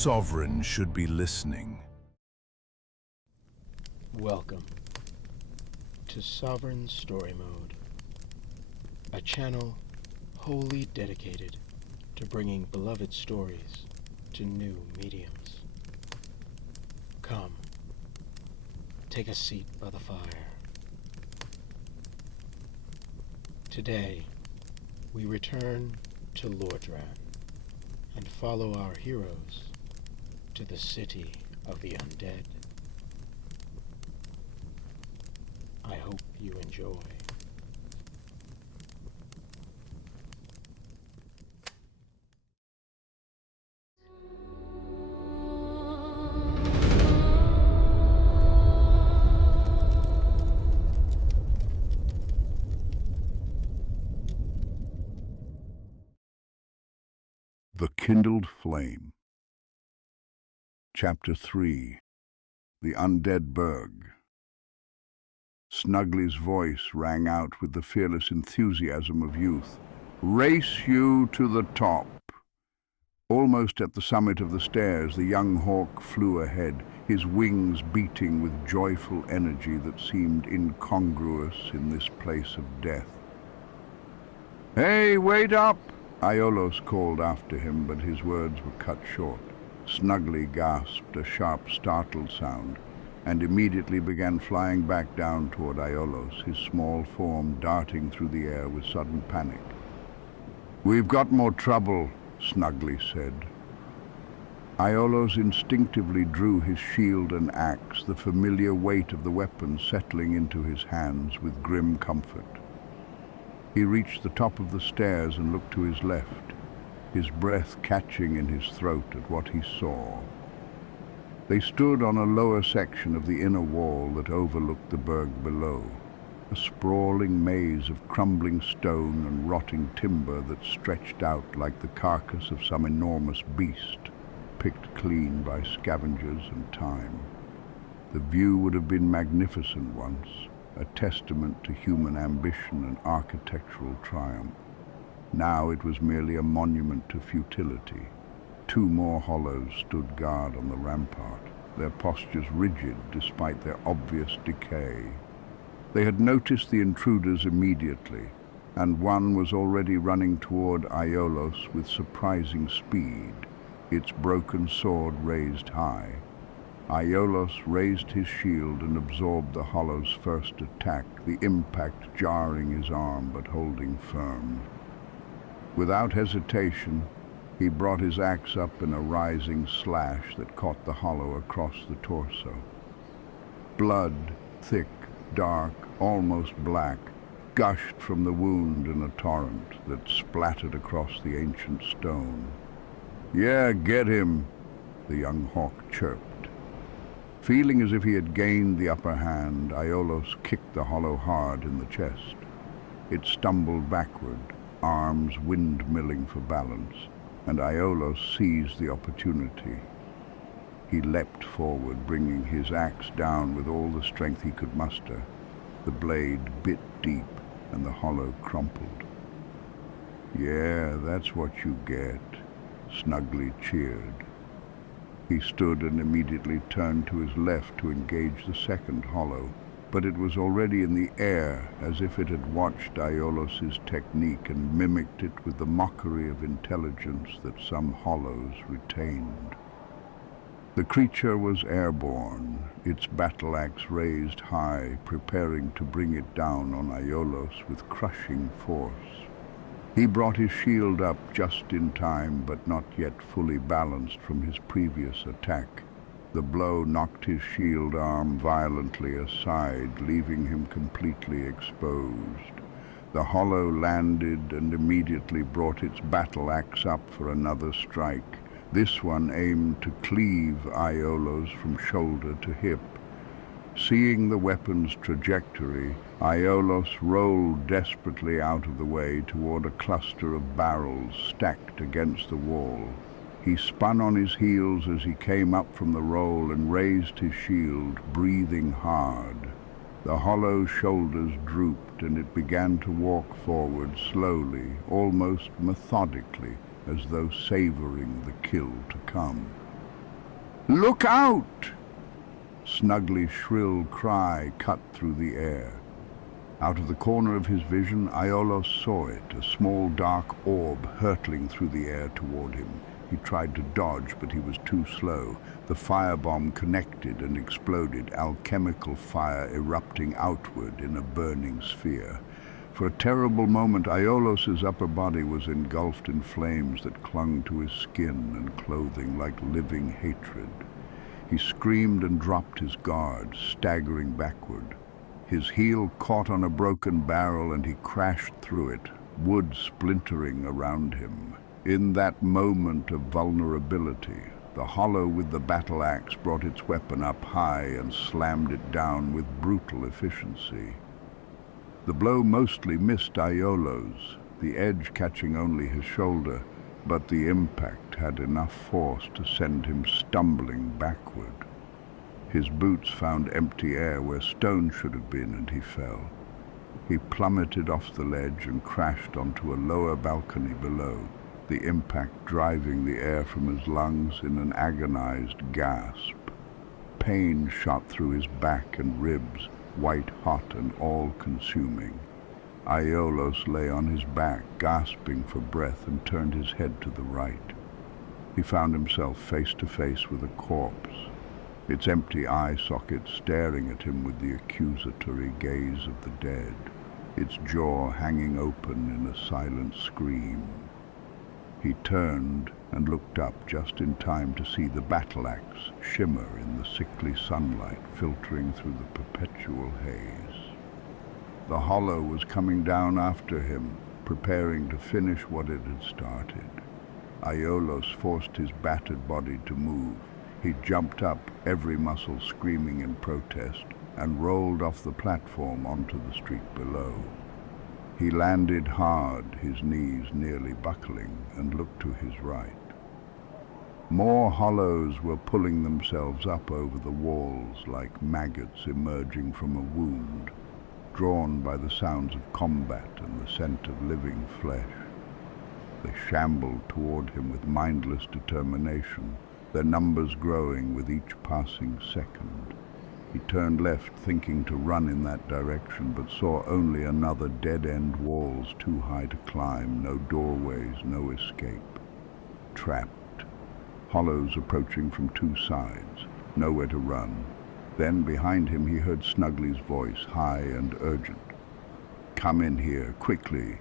sovereign should be listening. Welcome to Sovereign Story Mode, a channel wholly dedicated to bringing beloved stories to new mediums. Come, take a seat by the fire. Today, we return to Lordran and follow our heroes to the city of the undead. I hope you enjoy. The Kindled Flame. Chapter 3. The Undead Burg. Snuggly's voice rang out with the fearless enthusiasm of youth. Race you to the top. Almost at the summit of the stairs, the young hawk flew ahead, his wings beating with joyful energy that seemed incongruous in this place of death. Hey, wait up! Aiolos called after him, but his words were cut short. Snuggly gasped a sharp, startled sound, and immediately began flying back down toward Aiolos, his small form darting through the air with sudden panic. We've got more trouble, Snuggly said. Aiolos instinctively drew his shield and axe, the familiar weight of the weapon settling into his hands with grim comfort. He reached the top of the stairs and looked to his left, his breath catching in his throat at what he saw. They stood on a lower section of the inner wall that overlooked the burg below, a sprawling maze of crumbling stone and rotting timber that stretched out like the carcass of some enormous beast, picked clean by scavengers and time. The view would have been magnificent once, a testament to human ambition and architectural triumph. Now it was merely a monument to futility. Two more hollows stood guard on the rampart, their postures rigid despite their obvious decay. They had noticed the intruders immediately, and one was already running toward Aiolos with surprising speed, its broken sword raised high. Aiolos raised his shield and absorbed the hollow's first attack, the impact jarring his arm but holding firm. Without hesitation, he brought his axe up in a rising slash that caught the hollow across the torso. Blood, thick, dark, almost black, gushed from the wound in a torrent that splattered across the ancient stone. Yeah, get him, the young hawk chirped. Feeling as if he had gained the upper hand, Aiolos kicked the hollow hard in the chest. It stumbled backward, arms windmilling for balance, and Aiolos seized the opportunity. He leapt forward, bringing his axe down with all the strength he could muster. The blade bit deep, and the hollow crumpled. Yeah, that's what you get, Snuggly cheered. He stood and immediately turned to his left to engage the second hollow, but it was already in the air, as if it had watched Aiolos' technique and mimicked it with the mockery of intelligence that some hollows retained. The creature was airborne, its battle axe raised high, preparing to bring it down on Aiolos with crushing force. He brought his shield up just in time, but not yet fully balanced from his previous attack. The blow knocked his shield arm violently aside, leaving him completely exposed. The hollow landed and immediately brought its battle axe up for another strike. This one aimed to cleave Aiolos from shoulder to hip. Seeing the weapon's trajectory, Aiolos rolled desperately out of the way toward a cluster of barrels stacked against the wall. He spun on his heels as he came up from the roll and raised his shield, breathing hard. The hollow shoulders drooped, and it began to walk forward slowly, almost methodically, as though savoring the kill to come. "Look out!" Snuggly's shrill cry cut through the air. Out of the corner of his vision, Aiolos saw it, a small dark orb hurtling through the air toward him. He tried to dodge, but he was too slow. The firebomb connected and exploded, alchemical fire erupting outward in a burning sphere. For a terrible moment, Aiolos's upper body was engulfed in flames that clung to his skin and clothing like living hatred. He screamed and dropped his guard, staggering backward. His heel caught on a broken barrel and he crashed through it, wood splintering around him. In that moment of vulnerability, the hollow with the battle axe brought its weapon up high and slammed it down with brutal efficiency. The blow mostly missed Aiolos, the edge catching only his shoulder, but the impact had enough force to send him stumbling backward. His boots found empty air where stone should have been, and he fell. He plummeted off the ledge and crashed onto a lower balcony below, the impact driving the air from his lungs in an agonized gasp. Pain shot through his back and ribs, white hot and all-consuming. Aiolos lay on his back, gasping for breath, and turned his head to the right. He found himself face to face with a corpse, its empty eye socket staring at him with the accusatory gaze of the dead, its jaw hanging open in a silent scream. He turned and looked up just in time to see the battle axe shimmer in the sickly sunlight filtering through the perpetual haze. The hollow was coming down after him, preparing to finish what it had started. Aiolos forced his battered body to move. He jumped up, every muscle screaming in protest, and rolled off the platform onto the street below. He landed hard, his knees nearly buckling, and looked to his right. More hollows were pulling themselves up over the walls like maggots emerging from a wound, drawn by the sounds of combat and the scent of living flesh. They shambled toward him with mindless determination, their numbers growing with each passing second. He turned left, thinking to run in that direction, but saw only another dead-end walls too high to climb, no doorways, no escape. Trapped. Hollows approaching from two sides, nowhere to run. Then, behind him, he heard Snuggly's voice, high and urgent. "Come in here, quickly."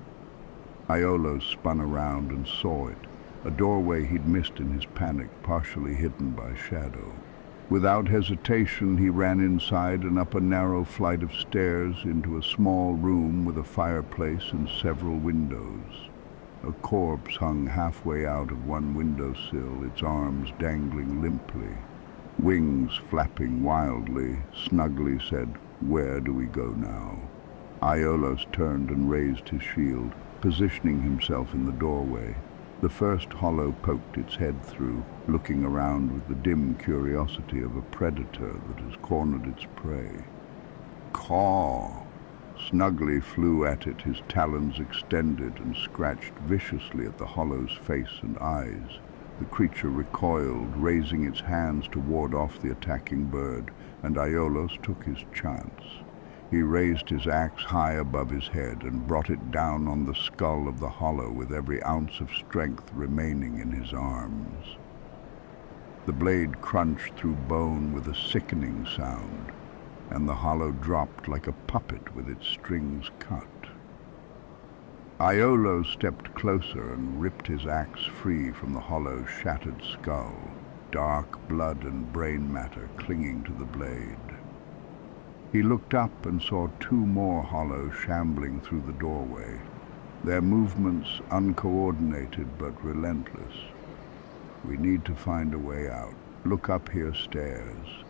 Aiolos spun around and saw it, a doorway he'd missed in his panic, partially hidden by shadow. Without hesitation, he ran inside and up a narrow flight of stairs into a small room with a fireplace and several windows. A corpse hung halfway out of one windowsill, its arms dangling limply. Wings flapping wildly, Snuggly said, "Where do we go now?" Aiolos turned and raised his shield, positioning himself in the doorway. The first hollow poked its head through, looking around with the dim curiosity of a predator that has cornered its prey. Caw! Snuggly flew at it, his talons extended, and scratched viciously at the hollow's face and eyes. The creature recoiled, raising its hands to ward off the attacking bird, and Aiolos took his chance. He raised his axe high above his head and brought it down on the skull of the hollow with every ounce of strength remaining in his arms. The blade crunched through bone with a sickening sound, and the hollow dropped like a puppet with its strings cut. Aiolos stepped closer and ripped his axe free from the hollow's shattered skull, dark blood and brain matter clinging to the blade. He looked up and saw two more hollows shambling through the doorway, their movements uncoordinated but relentless. "We need to find a way out. Look up here stairs."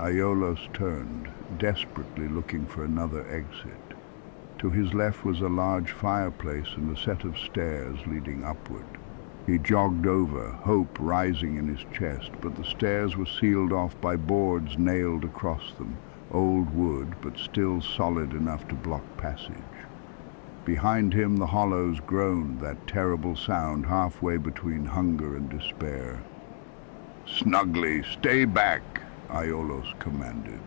Aiolos turned, desperately looking for another exit. To his left was a large fireplace and a set of stairs leading upward. He jogged over, hope rising in his chest, but the stairs were sealed off by boards nailed across them, old wood, but still solid enough to block passage. Behind him the hollows groaned, that terrible sound halfway between hunger and despair. "Snugly, stay back," Aiolos commanded.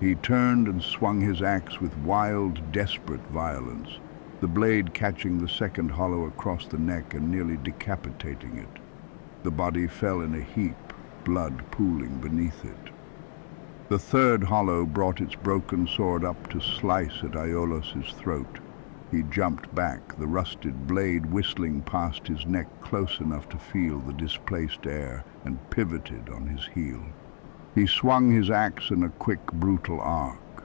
He turned and swung his axe with wild, desperate violence, the blade catching the second hollow across the neck and nearly decapitating it. The body fell in a heap, blood pooling beneath it. The third hollow brought its broken sword up to slice at Aiolos's throat. He jumped back, the rusted blade whistling past his neck close enough to feel the displaced air, and pivoted on his heel. He swung his axe in a quick, brutal arc.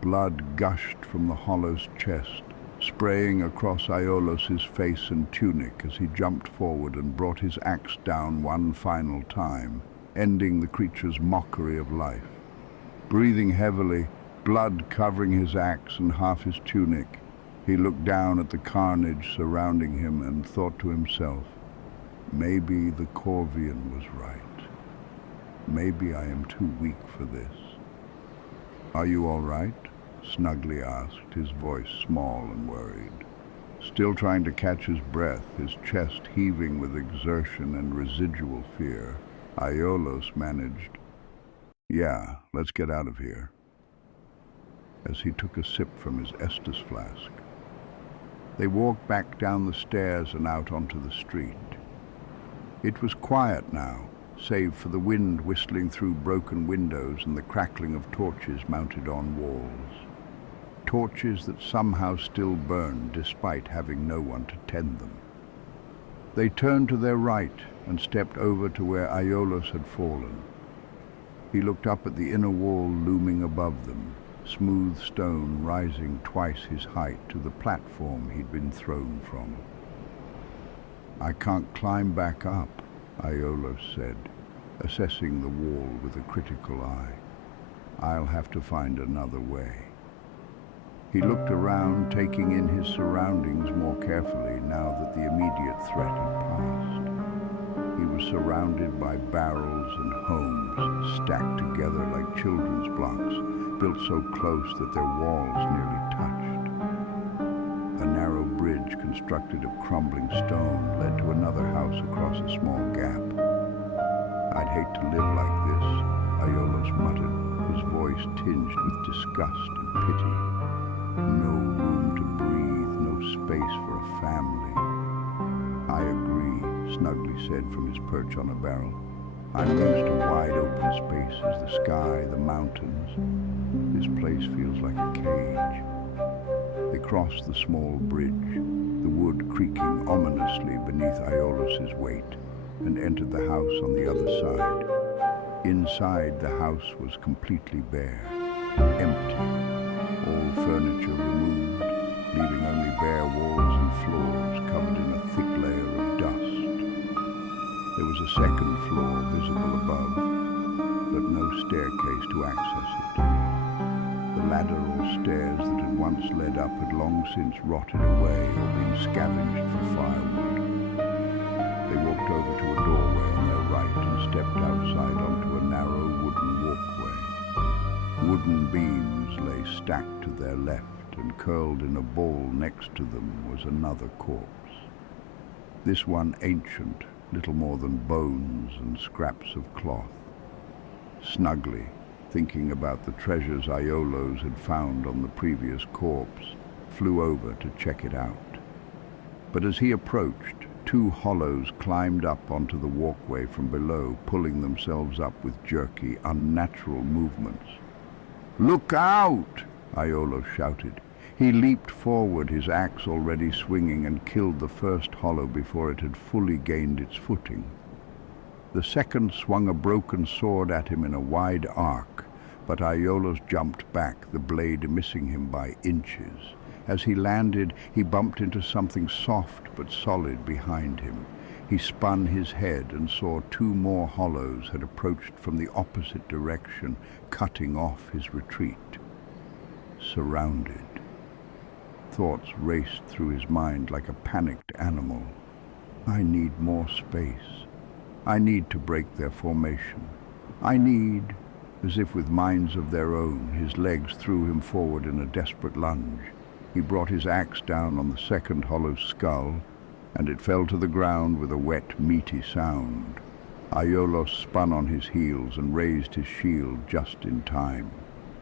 Blood gushed from the hollow's chest, spraying across Aiolos's face and tunic as he jumped forward and brought his axe down one final time, ending the creature's mockery of life. Breathing heavily, blood covering his axe and half his tunic, he looked down at the carnage surrounding him and thought to himself, maybe the Corvian was right. Maybe I am too weak for this. "Are you all right?" Snugly asked, his voice small and worried. Still trying to catch his breath, his chest heaving with exertion and residual fear, Aiolos managed, "Yeah, let's get out of here," as he took a sip from his Estus flask. They walked back down the stairs and out onto the street. It was quiet now, save for the wind whistling through broken windows and the crackling of torches mounted on walls. Torches that somehow still burned despite having no one to tend them. They turned to their right and stepped over to where Aiolos had fallen. He looked up at the inner wall looming above them, smooth stone rising twice his height to the platform he'd been thrown from. "I can't climb back up," Aiolos said, assessing the wall with a critical eye. "I'll have to find another way." He looked around, taking in his surroundings more carefully now that the immediate threat had passed. He was surrounded by barrels and homes stacked together like children's blocks, built so close that their walls nearly touched. A narrow bridge constructed of crumbling stone led to another house across a small gap. "I'd hate to live like this," Aiolos muttered, his voice tinged with disgust and pity. "No room to breathe, no space for a family." "I agree," Snugly said from his perch on a barrel. "I'm used to wide open spaces, the sky, the mountains. This place feels like a cage." They crossed the small bridge, the wood creaking ominously beneath Aiolos's weight, and entered the house on the other side. Inside, the house was completely bare, empty, all furniture removed, leaving only bare walls and floors covered in a thick layer of dust. There was a second floor visible above, but no staircase to access it. The ladder or stairs that had once led up had long since rotted away or been scavenged for firewood. They walked over to a doorway on their right and stepped outside onto a narrow wooden walkway. Wooden beams lay stacked to their left, and curled in a ball next to them was another corpse. This one ancient, little more than bones and scraps of cloth. Snugly, thinking about the treasures Aiolos had found on the previous corpse, flew over to check it out. But as he approached, two hollows climbed up onto the walkway from below, pulling themselves up with jerky, unnatural movements. "Look out!" Aiolos shouted. He leaped forward, his axe already swinging, and killed the first hollow before it had fully gained its footing. The second swung a broken sword at him in a wide arc, but Aiolos jumped back, the blade missing him by inches. As he landed, he bumped into something soft but solid behind him. He spun his head and saw two more hollows had approached from the opposite direction, cutting off his retreat. Surrounded. Thoughts raced through his mind like a panicked animal. "I need more space. I need to break their formation. I need..." As if with minds of their own, his legs threw him forward in a desperate lunge. He brought his axe down on the second hollow's skull, and it fell to the ground with a wet, meaty sound. Aiolos spun on his heels and raised his shield just in time.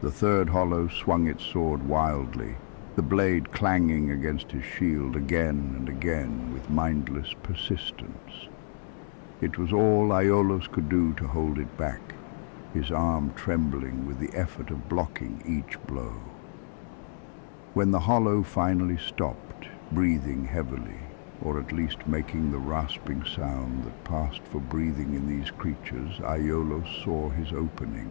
The third hollow swung its sword wildly, the blade clanging against his shield again and again with mindless persistence. It was all Aiolos could do to hold it back, his arm trembling with the effort of blocking each blow. When the hollow finally stopped, breathing heavily, or at least making the rasping sound that passed for breathing in these creatures, Aiolos saw his opening.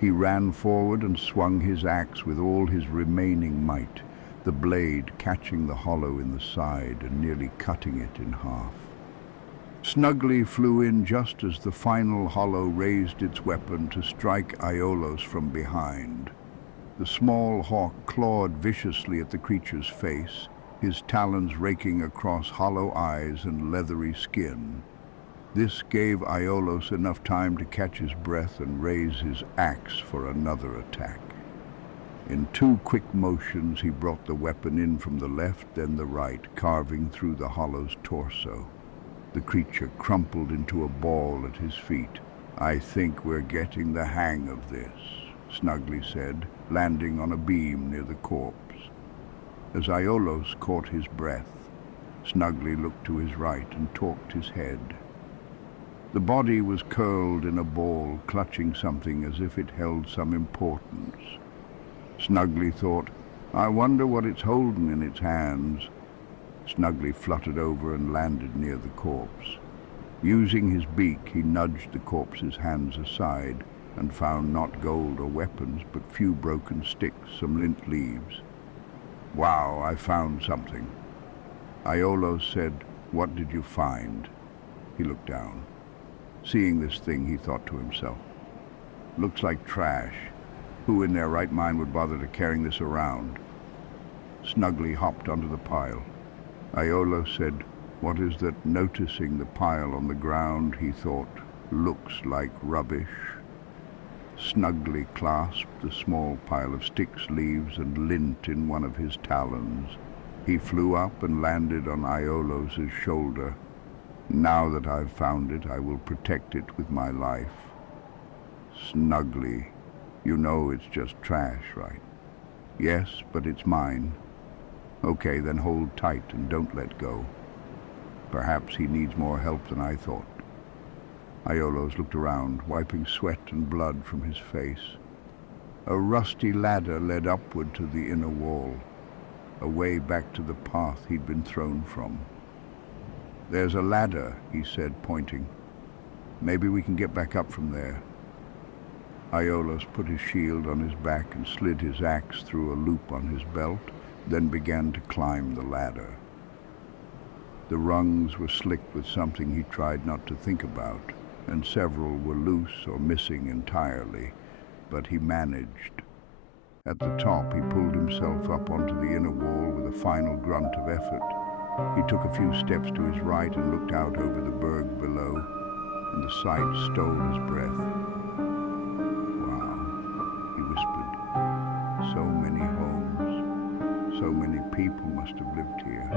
He ran forward and swung his axe with all his remaining might, the blade catching the hollow in the side and nearly cutting it in half. Snugly flew in just as the final hollow raised its weapon to strike Aiolos from behind. The small hawk clawed viciously at the creature's face, his talons raking across hollow eyes and leathery skin. This gave Aiolos enough time to catch his breath and raise his axe for another attack. In 2 quick motions, he brought the weapon in from the left, then the right, carving through the hollow's torso. The creature crumpled into a ball at his feet. "I think we're getting the hang of this," Snugly said, landing on a beam near the corpse. As Aiolos caught his breath, Snugly looked to his right and torqued his head. The body was curled in a ball, clutching something as if it held some importance. Snugly thought, "I wonder what it's holding in its hands." Snugly fluttered over and landed near the corpse. Using his beak, he nudged the corpse's hands aside and found not gold or weapons, but few broken sticks, some lint leaves. "Wow, I found something." Aiolos said, "What did you find?" He looked down. Seeing this thing, he thought to himself, "Looks like trash. Who in their right mind would bother to carrying this around?" Snugly hopped onto the pile. Aiolos said, "What is that?" Noticing the pile on the ground, he thought, "Looks like rubbish." Snugly clasped the small pile of sticks, leaves, and lint in one of his talons. He flew up and landed on Aiolos' shoulder. "Now that I've found it, I will protect it with my life." "Snugly, you know it's just trash, right?" "Yes, but it's mine." "Okay, then hold tight and don't let go." Perhaps he needs more help than I thought. Aiolos looked around, wiping sweat and blood from his face. A rusty ladder led upward to the inner wall, a way back to the path he'd been thrown from. "There's a ladder," he said, pointing. "Maybe we can get back up from there." Aiolos put his shield on his back and slid his axe through a loop on his belt, then began to climb the ladder. The rungs were slick with something he tried not to think about, and several were loose or missing entirely, but he managed. At the top, he pulled himself up onto the inner wall with a final grunt of effort. He took a few steps to his right and looked out over the Burg below, and the sight stole his breath. "Wow," he whispered. "So many homes, so many people must have lived here."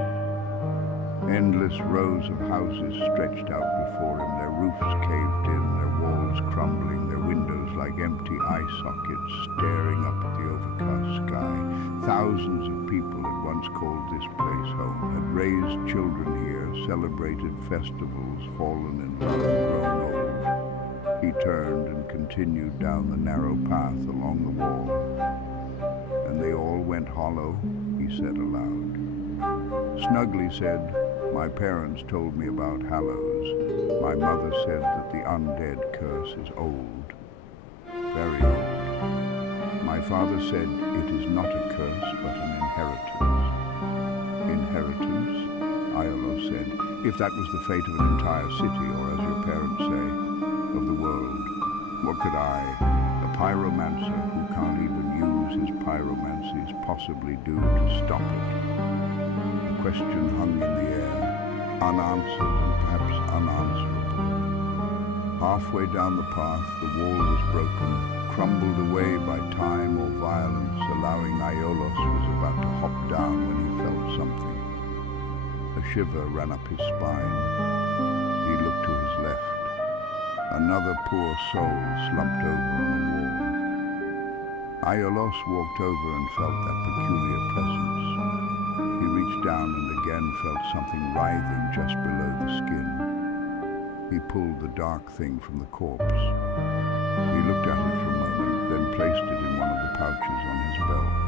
Endless rows of houses stretched out before him, their roofs caved in, their walls crumbling, their windows like empty eye sockets staring up at the overcast sky. Thousands of people had once called this place home, had raised children here, celebrated festivals, fallen in love, grown old. He turned and continued down the narrow path along the wall. "And they all went hollow," he said aloud. Snugly said, "My parents told me about Hallows. My mother said that the undead curse is old, very old. My father said it is not a curse, but an inheritance." "Inheritance?" Aiolos said. "If that was the fate of an entire city, or as your parents say, of the world, what could I, a pyromancer who can't even use his pyromancies, possibly do to stop it?" The question hung in the air, unanswered and perhaps unanswerable. Halfway down the path, the wall was broken, crumbled away by time or violence, allowing Aiolos was about to hop down when he felt something. A shiver ran up his spine. He looked to his left. Another poor soul slumped over on a wall. Aiolos walked over and felt that peculiar presence. He reached down and again felt something writhing just below the skin. He pulled the dark thing from the corpse. He looked at it for a moment, then placed it in one of the pouches on his belt.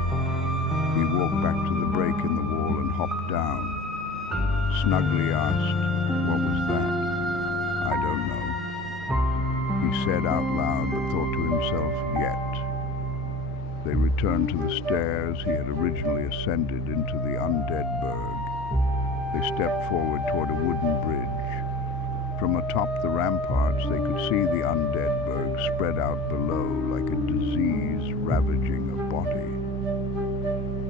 He walked back to the break in the wall and hopped down. Snugly asked, "What was that?" "I don't know," he said out loud, but thought to himself, "Yet." They returned to the stairs he had originally ascended into the Undead Burg. They stepped forward toward a wooden bridge. From atop the ramparts, they could see the Undead Burg spread out below like a disease ravaging a body.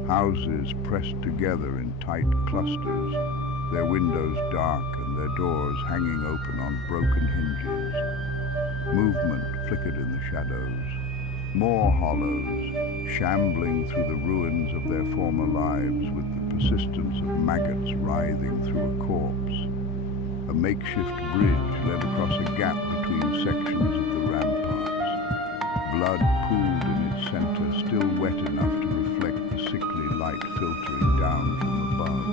Houses pressed together in tight clusters, their windows dark and their doors hanging open on broken hinges. Movement flickered in the shadows. More hollows, shambling through the ruins of their former lives with the persistence of maggots writhing through a corpse. A makeshift bridge led across a gap between sections of the ramparts. Blood pooled in its center, still wet enough to reflect the sickly light filtering down from above.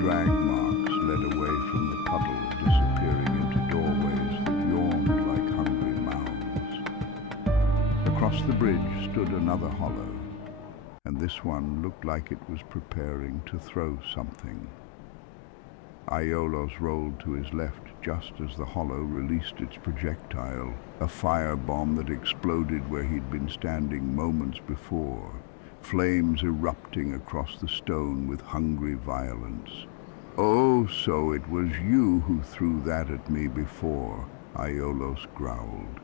Drag marks led away from the puddle, disappearing into doorways that yawned like hungry mouths. Across the bridge stood another hollow, and this one looked like it was preparing to throw something. Aiolos rolled to his left just as the hollow released its projectile, a firebomb that exploded where he'd been standing moments before, flames erupting across the stone with hungry violence. "Oh, so it was you who threw that at me before," Aiolos growled.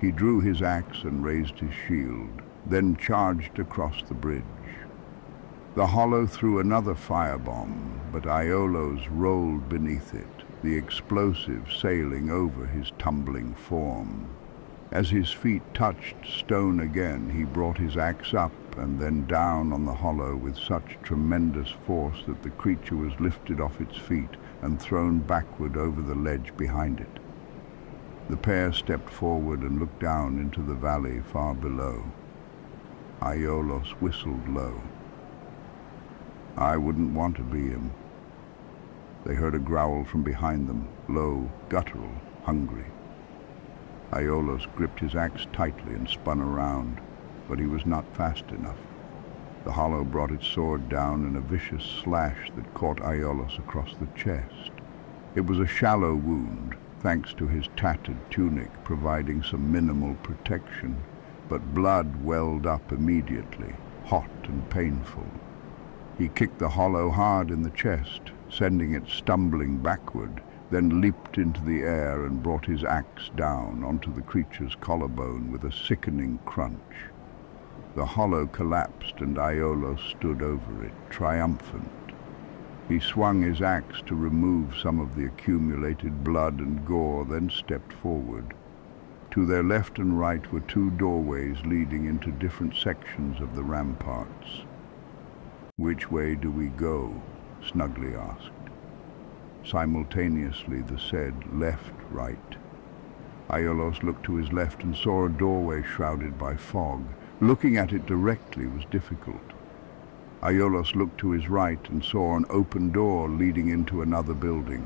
He drew his axe and raised his shield, then charged across the bridge. The hollow threw another firebomb, but Aiolos rolled beneath it, the explosive sailing over his tumbling form. As his feet touched stone again, he brought his axe up and then down on the hollow with such tremendous force that the creature was lifted off its feet and thrown backward over the ledge behind it. The pair stepped forward and looked down into the valley far below. Aiolos whistled low. "I wouldn't want to be him." They heard a growl from behind them, low, guttural, hungry. Aiolos gripped his axe tightly and spun around, but he was not fast enough. The hollow brought its sword down in a vicious slash that caught Aiolos across the chest. It was a shallow wound, thanks to his tattered tunic providing some minimal protection, but blood welled up immediately, hot and painful. He kicked the hollow hard in the chest, sending it stumbling backward, then leaped into the air and brought his axe down onto the creature's collarbone with a sickening crunch. The hollow collapsed and Aiolos stood over it, triumphant. He swung his axe to remove some of the accumulated blood and gore, then stepped forward. To their left and right were two doorways leading into different sections of the ramparts. "Which way do we go?" Snugly asked. Simultaneously they said left, right. Aiolos looked to his left and saw a doorway shrouded by fog. Looking at it directly was difficult. Aiolos looked to his right and saw an open door leading into another building.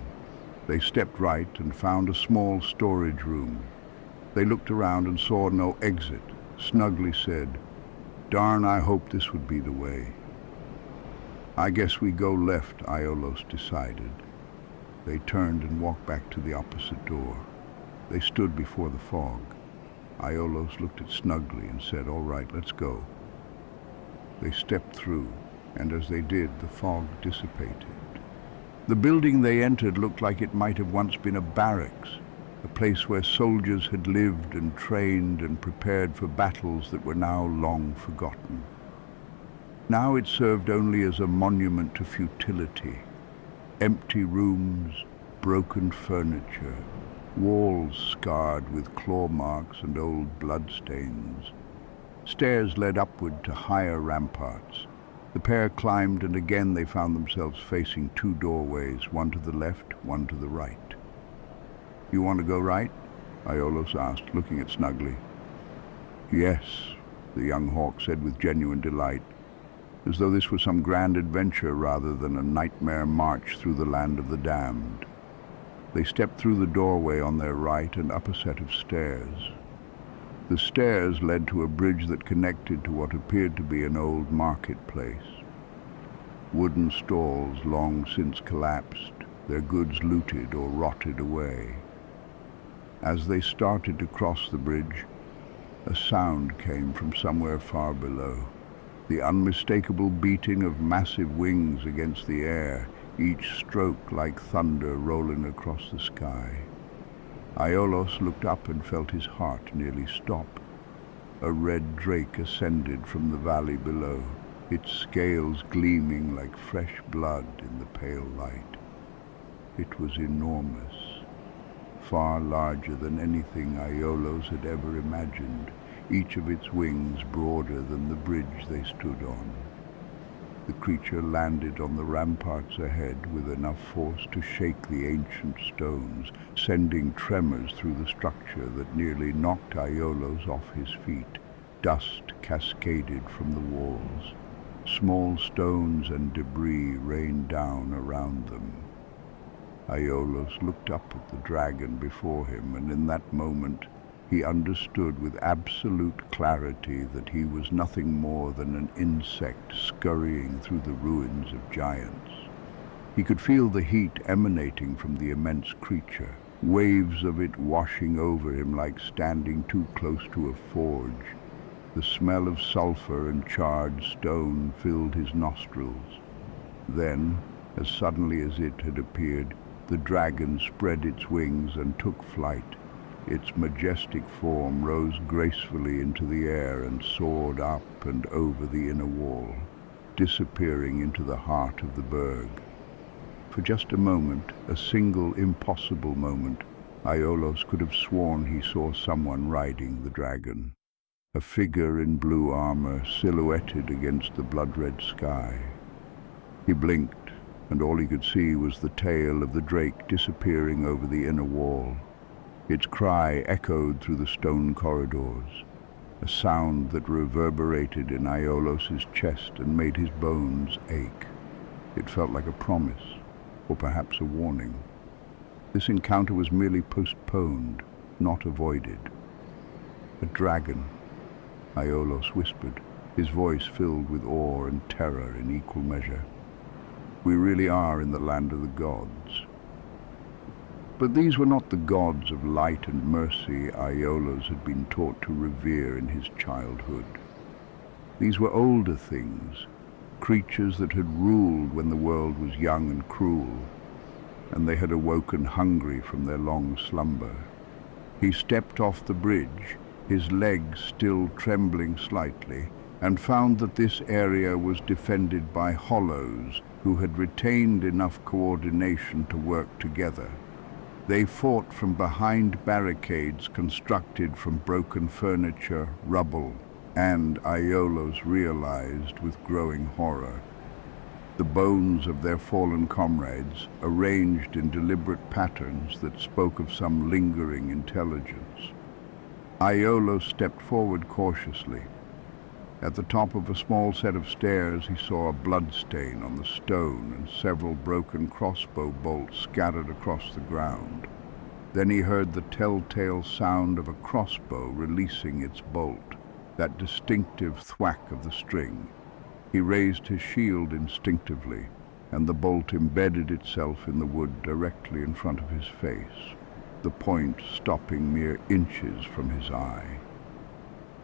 They stepped right and found a small storage room. They looked around and saw no exit. Snugly said, "Darn, I hoped this would be the way." "I guess we go left," Aiolos decided. They turned and walked back to the opposite door. They stood before the fog. Aiolos looked at Snugly and said, "All right, let's go." They stepped through, and as they did, the fog dissipated. The building they entered looked like it might have once been a barracks, a place where soldiers had lived and trained and prepared for battles that were now long forgotten. Now it served only as a monument to futility. Empty rooms, broken furniture, walls scarred with claw marks and old bloodstains. Stairs led upward to higher ramparts. The pair climbed, and again they found themselves facing two doorways, one to the left, one to the right. "You want to go right?" Aiolos asked, looking at Snuggly. Yes, the young hawk said with genuine delight, as though this was some grand adventure rather than a nightmare march through the land of the damned. They stepped through the doorway on their right and up a set of stairs. The stairs led to a bridge that connected to what appeared to be an old marketplace. Wooden stalls long since collapsed, their goods looted or rotted away. As they started to cross the bridge, a sound came from somewhere far below, the unmistakable beating of massive wings against the air, each stroke like thunder rolling across the sky. Aiolos looked up and felt his heart nearly stop. A red drake ascended from the valley below, its scales gleaming like fresh blood in the pale light. It was enormous, far larger than anything Aiolos had ever imagined, each of its wings broader than the bridge they stood on. The creature landed on the ramparts ahead with enough force to shake the ancient stones, sending tremors through the structure that nearly knocked Aiolos off his feet. Dust cascaded from the walls. Small stones and debris rained down around them. Aiolos looked up at the dragon before him, and in that moment he understood with absolute clarity that he was nothing more than an insect scurrying through the ruins of giants. He could feel the heat emanating from the immense creature, waves of it washing over him like standing too close to a forge. The smell of sulfur and charred stone filled his nostrils. Then, as suddenly as it had appeared, the dragon spread its wings and took flight. Its majestic form rose gracefully into the air and soared up and over the inner wall, disappearing into the heart of the Burg. For just a moment, a single impossible moment, Aiolos could have sworn he saw someone riding the dragon. A figure in blue armor silhouetted against the blood-red sky. He blinked, and all he could see was the tail of the drake disappearing over the inner wall. Its cry echoed through the stone corridors, a sound that reverberated in Aiolos's chest and made his bones ache. It felt like a promise, or perhaps a warning. This encounter was merely postponed, not avoided. A dragon, Aiolos whispered, his voice filled with awe and terror in equal measure. We really are in the land of the gods. But these were not the gods of light and mercy Aiolos had been taught to revere in his childhood. These were older things, creatures that had ruled when the world was young and cruel, and they had awoken hungry from their long slumber. He stepped off the bridge, his legs still trembling slightly, and found that this area was defended by hollows who had retained enough coordination to work together. They fought from behind barricades constructed from broken furniture, rubble, and Aiolos realized with growing horror the bones of their fallen comrades arranged in deliberate patterns that spoke of some lingering intelligence. Aiolos stepped forward cautiously. At the top of a small set of stairs he saw a bloodstain on the stone and several broken crossbow bolts scattered across the ground. Then he heard the telltale sound of a crossbow releasing its bolt, that distinctive thwack of the string. He raised his shield instinctively, and the bolt embedded itself in the wood directly in front of his face, the point stopping mere inches from his eye.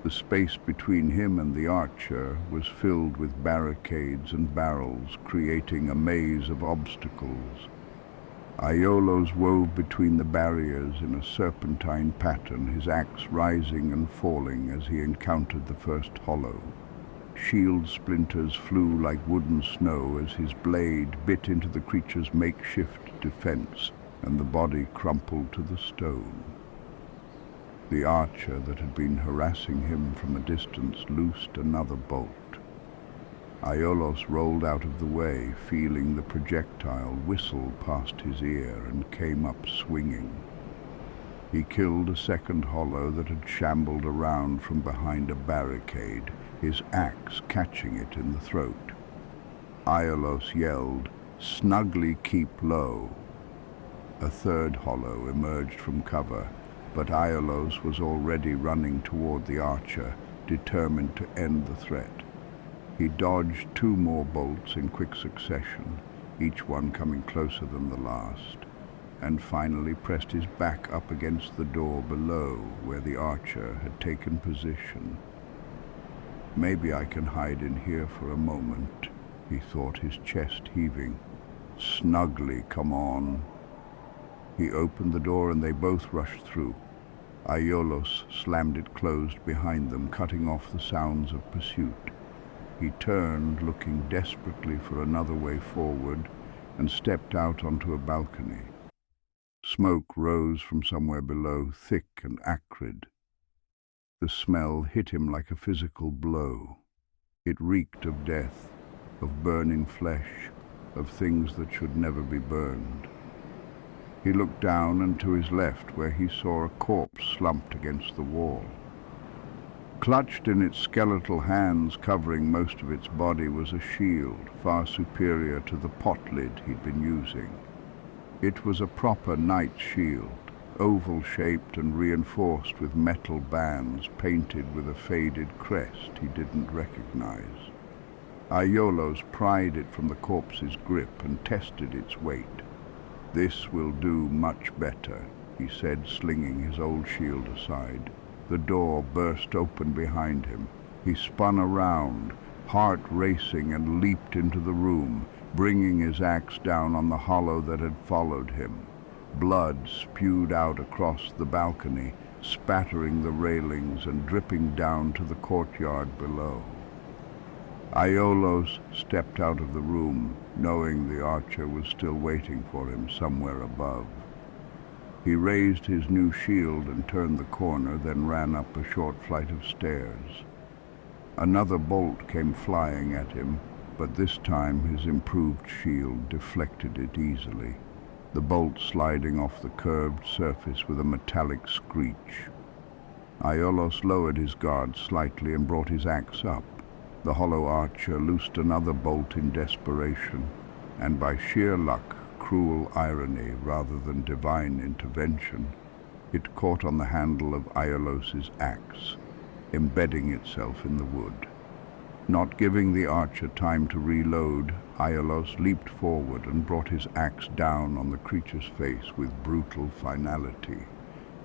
The space between him and the archer was filled with barricades and barrels, creating a maze of obstacles. Aiolos wove between the barriers in a serpentine pattern, his axe rising and falling as he encountered the first hollow. Shield splinters flew like wooden snow as his blade bit into the creature's makeshift defense, and the body crumpled to the stone. The archer that had been harassing him from a distance loosed another bolt. Aiolos rolled out of the way, feeling the projectile whistle past his ear, and came up swinging. He killed a second hollow that had shambled around from behind a barricade, his axe catching it in the throat. Aiolos yelled, "Snugly keep low." A third hollow emerged from cover, but Aiolos was already running toward the archer, determined to end the threat. He dodged 2 more bolts in quick succession, each one coming closer than the last, and finally pressed his back up against the door below where the archer had taken position. "Maybe I can hide in here for a moment," he thought, his chest heaving. "Snugly, come on." He opened the door and they both rushed through. Aiolos slammed it closed behind them, cutting off the sounds of pursuit. He turned, looking desperately for another way forward, and stepped out onto a balcony. Smoke rose from somewhere below, thick and acrid. The smell hit him like a physical blow. It reeked of death, of burning flesh, of things that should never be burned. He looked down and to his left, where he saw a corpse slumped against the wall. Clutched in its skeletal hands, covering most of its body, was a shield far superior to the pot lid he'd been using. It was a proper knight shield, oval-shaped and reinforced with metal bands painted with a faded crest he didn't recognize. Aiolos pried it from the corpse's grip and tested its weight. "This will do much better," he said, slinging his old shield aside. The door burst open behind him. He spun around, heart racing, and leaped into the room, bringing his axe down on the hollow that had followed him. Blood spewed out across the balcony, spattering the railings and dripping down to the courtyard below. Aiolos stepped out of the room, knowing the archer was still waiting for him somewhere above. He raised his new shield and turned the corner, then ran up a short flight of stairs. Another bolt came flying at him, but this time his improved shield deflected it easily, the bolt sliding off the curved surface with a metallic screech. Aiolos lowered his guard slightly and brought his axe up. The hollow archer loosed another bolt in desperation, and by sheer luck, cruel irony rather than divine intervention, it caught on the handle of Aiolos's axe, embedding itself in the wood. Not giving the archer time to reload, Aiolos leaped forward and brought his axe down on the creature's face with brutal finality.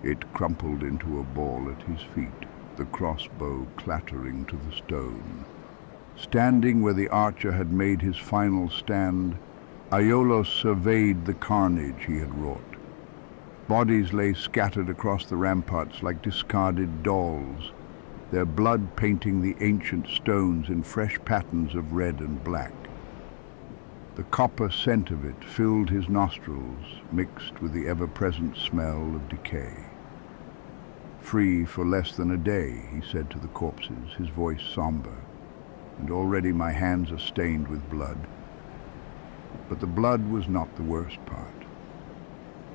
It crumpled into a ball at his feet, the crossbow clattering to the stone. Standing where the archer had made his final stand, Aiolos surveyed the carnage he had wrought. Bodies lay scattered across the ramparts like discarded dolls, their blood painting the ancient stones in fresh patterns of red and black. The copper scent of it filled his nostrils, mixed with the ever-present smell of decay. "Free for less than a day," he said to the corpses, his voice somber, "and already my hands are stained with blood." But the blood was not the worst part.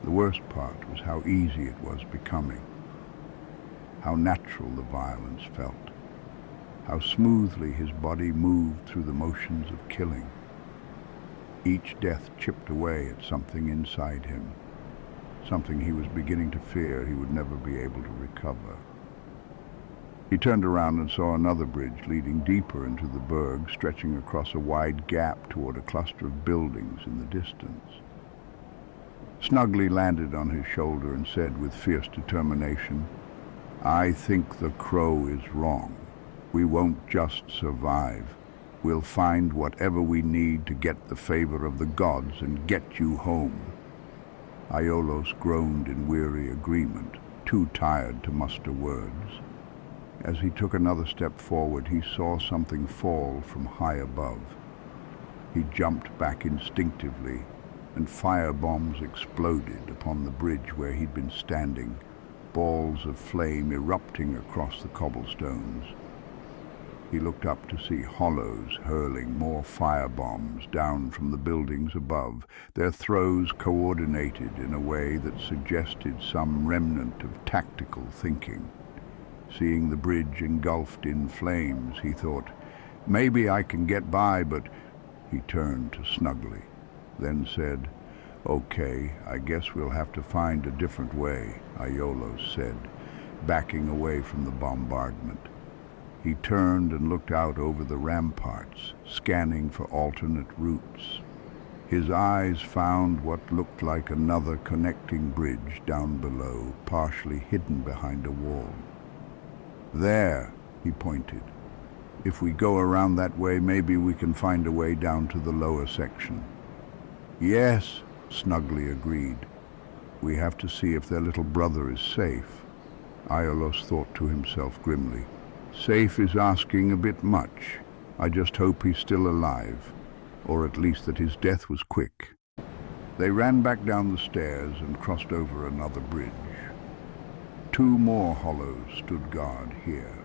The worst part was how easy it was becoming, how natural the violence felt, how smoothly his body moved through the motions of killing. Each death chipped away at something inside him, something he was beginning to fear he would never be able to recover. He turned around and saw another bridge leading deeper into the Burg, stretching across a wide gap toward a cluster of buildings in the distance. Snugly landed on his shoulder and said with fierce determination, "I think the crow is wrong. We won't just survive. We'll find whatever we need to get the favor of the gods and get you home." Aiolos groaned in weary agreement, too tired to muster words. As he took another step forward, he saw something fall from high above. He jumped back instinctively, and fire bombs exploded upon the bridge where he'd been standing, balls of flame erupting across the cobblestones. He looked up to see hollows hurling more firebombs down from the buildings above, their throws coordinated in a way that suggested some remnant of tactical thinking. Seeing the bridge engulfed in flames, he thought, maybe I can get by, but he turned to Snuggly, then said, okay, I guess we'll have to find a different way, Aiolos said, backing away from the bombardment. He turned and looked out over the ramparts, scanning for alternate routes. His eyes found what looked like another connecting bridge down below, partially hidden behind a wall. There, he pointed. If we go around that way, maybe we can find a way down to the lower section. Yes, Snuggly agreed. We have to see if their little brother is safe. Aiolos thought to himself grimly. Safe is asking a bit much. I just hope he's still alive, or at least that his death was quick. They ran back down the stairs and crossed over another bridge. 2 more hollows stood guard here.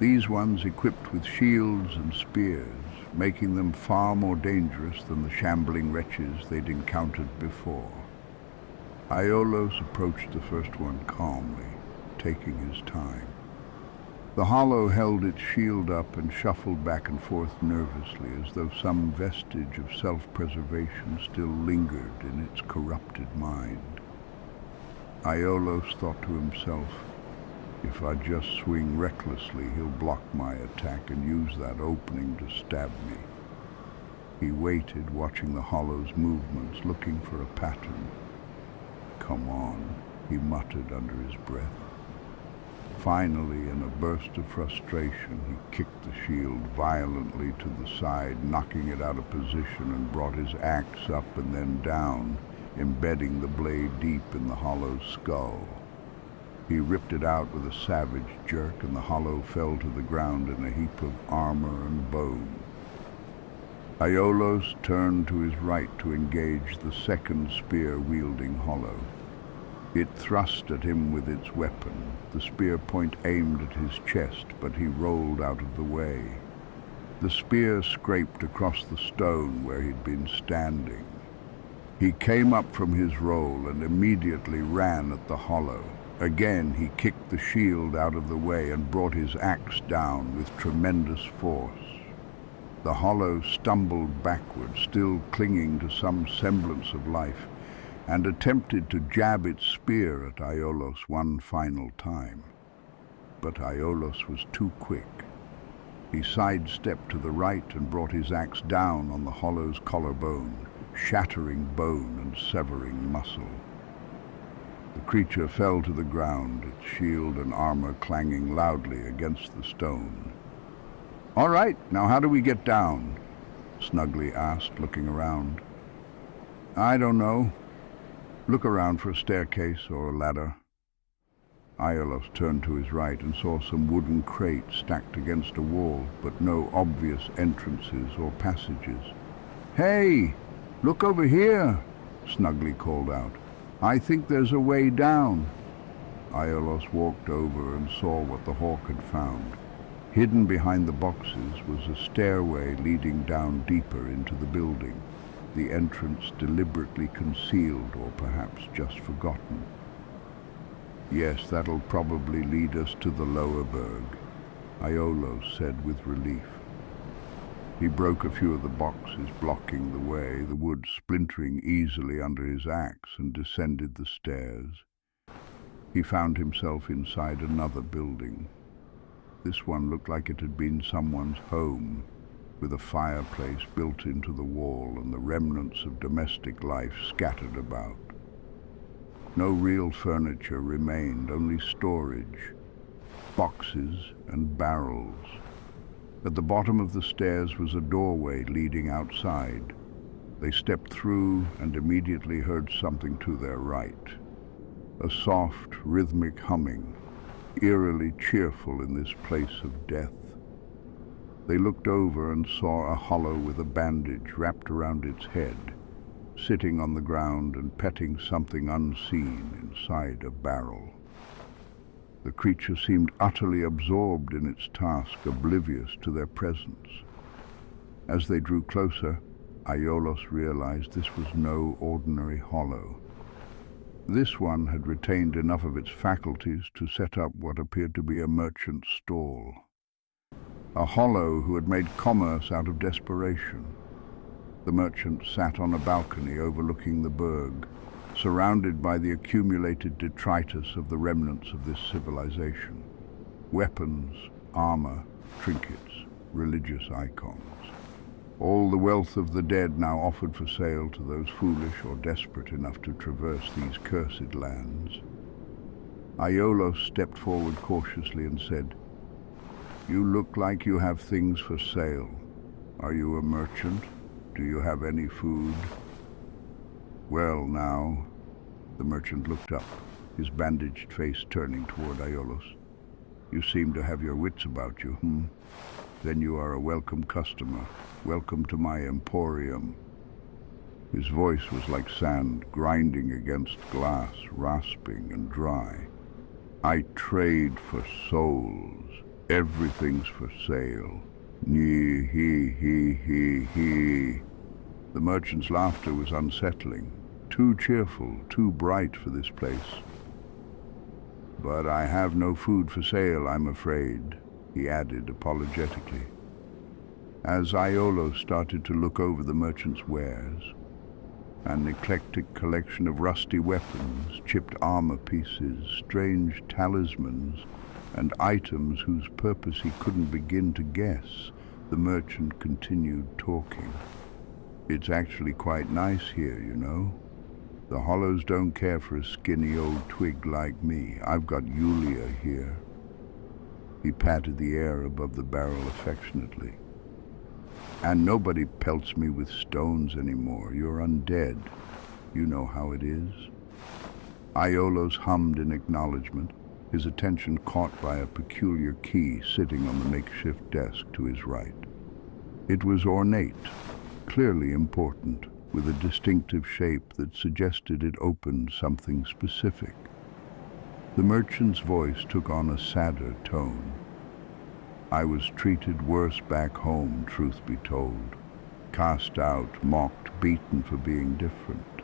These ones equipped with shields and spears, making them far more dangerous than the shambling wretches they'd encountered before. Aiolos approached the first one calmly, taking his time. The hollow held its shield up and shuffled back and forth nervously, as though some vestige of self-preservation still lingered in its corrupted mind. Aiolos thought to himself, if I just swing recklessly, he'll block my attack and use that opening to stab me. He waited, watching the hollow's movements, looking for a pattern. Come on, he muttered under his breath. Finally, in a burst of frustration, he kicked the shield violently to the side, knocking it out of position, and brought his axe up and then down, embedding the blade deep in the hollow's skull. He ripped it out with a savage jerk, and the hollow fell to the ground in a heap of armor and bone. Aiolos turned to his right to engage the second spear-wielding hollow. It thrust at him with its weapon, the spear point aimed at his chest, but he rolled out of the way. The spear scraped across the stone where he'd been standing. He came up from his roll and immediately ran at the hollow. Again, he kicked the shield out of the way and brought his axe down with tremendous force. The hollow stumbled backward, still clinging to some semblance of life, and attempted to jab its spear at Aiolos one final time. But Aiolos was too quick. He sidestepped to the right and brought his axe down on the hollow's collarbone, shattering bone and severing muscle. The creature fell to the ground, its shield and armor clanging loudly against the stone. "All right, now how do we get down?" Snuggly asked, looking around. "I don't know. Look around for a staircase or a ladder." Aiolos turned to his right and saw some wooden crates stacked against a wall, but no obvious entrances or passages. "Hey, look over here," Snuggly called out. "I think there's a way down." Aiolos walked over and saw what the hawk had found. Hidden behind the boxes was a stairway leading down deeper into the building, the entrance deliberately concealed or perhaps just forgotten. "Yes, that'll probably lead us to the lower Burg," Aiolos said with relief. He broke a few of the boxes blocking the way, the wood splintering easily under his axe, and descended the stairs. He found himself inside another building. This one looked like it had been someone's home, with a fireplace built into the wall and the remnants of domestic life scattered about. No real furniture remained, only storage, boxes and barrels. At the bottom of the stairs was a doorway leading outside. They stepped through and immediately heard something to their right. A soft, rhythmic humming, eerily cheerful in this place of death. They looked over and saw a hollow with a bandage wrapped around its head, sitting on the ground and petting something unseen inside a barrel. The creature seemed utterly absorbed in its task, oblivious to their presence. As they drew closer, Aiolos realized this was no ordinary hollow. This one had retained enough of its faculties to set up what appeared to be a merchant's stall. A hollow who had made commerce out of desperation. The merchant sat on a balcony overlooking the Burg, surrounded by the accumulated detritus of the remnants of this civilization. Weapons, armor, trinkets, religious icons. All the wealth of the dead now offered for sale to those foolish or desperate enough to traverse these cursed lands. Aiolos stepped forward cautiously and said, "You look like you have things for sale. Are you a merchant? Do you have any food?" "Well, now," the merchant looked up, his bandaged face turning toward Aiolos. "You seem to have your wits about you, Then you are a welcome customer. Welcome to my emporium." His voice was like sand grinding against glass, rasping and dry. "I trade for souls. Everything's for sale. Nee, he. The merchant's laughter was unsettling. Too cheerful, too bright for this place. "But I have no food for sale, I'm afraid," he added apologetically. As Aiolos started to look over the merchant's wares, an eclectic collection of rusty weapons, chipped armor pieces, strange talismans, and items whose purpose he couldn't begin to guess, the merchant continued talking. "It's actually quite nice here, you know. The hollows don't care for a skinny old twig like me. I've got Yulia here." He patted the air above the barrel affectionately. "And nobody pelts me with stones anymore. You're undead. You know how it is." Aiolos hummed in acknowledgement, his attention caught by a peculiar key sitting on the makeshift desk to his right. It was ornate, clearly important, with a distinctive shape that suggested it opened something specific. The merchant's voice took on a sadder tone. "I was treated worse back home, truth be told. Cast out, mocked, beaten for being different."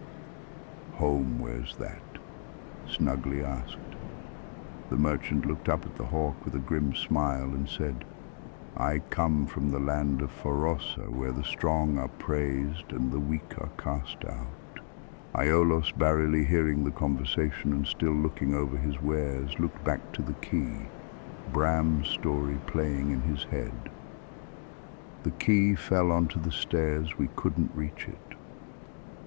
"Home, where's that?" Snugly asked. The merchant looked up at the hawk with a grim smile and said, "I come from the land of Forossa, where the strong are praised and the weak are cast out." Aiolos, barely hearing the conversation and still looking over his wares, looked back to the key, Bram's story playing in his head. The key fell onto the stairs. We couldn't reach it.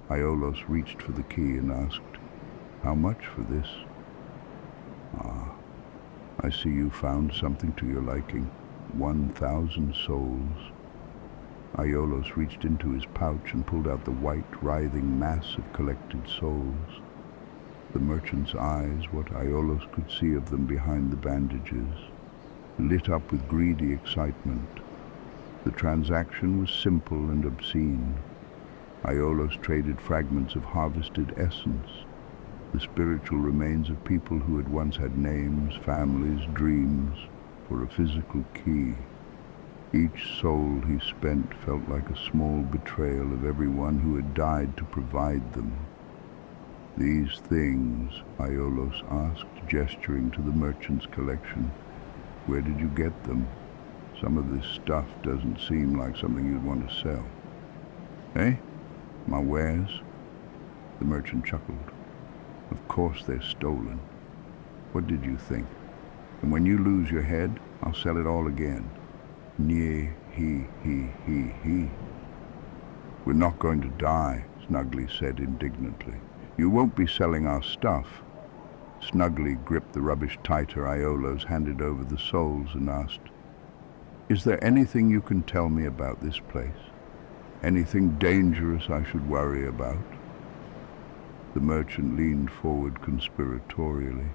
Aiolos reached for the key and asked, "How much for this?" "Ah, I see you found something to your liking. 1,000 souls. Aiolos reached into his pouch and pulled out the white, writhing mass of collected souls. The merchant's eyes, what Aiolos could see of them behind the bandages, lit up with greedy excitement. The transaction was simple and obscene. Aiolos traded fragments of harvested essence, the spiritual remains of people who had once had names, families, dreams, for a physical key. Each soul he spent felt like a small betrayal of everyone who had died to provide them. "These things," Aiolos asked, gesturing to the merchant's collection, "where did you get them? Some of this stuff doesn't seem like something you'd want to sell." "Eh? My wares?" The merchant chuckled. "Of course they're stolen. What did you think? And when you lose your head, I'll sell it all again." "Nee, he. "We're not going to die," Snugly said indignantly. "You won't be selling our stuff." Snugly gripped the rubbish tighter. Aiolos handed over the souls and asked, "Is there anything you can tell me about this place? Anything dangerous I should worry about?" The merchant leaned forward conspiratorially.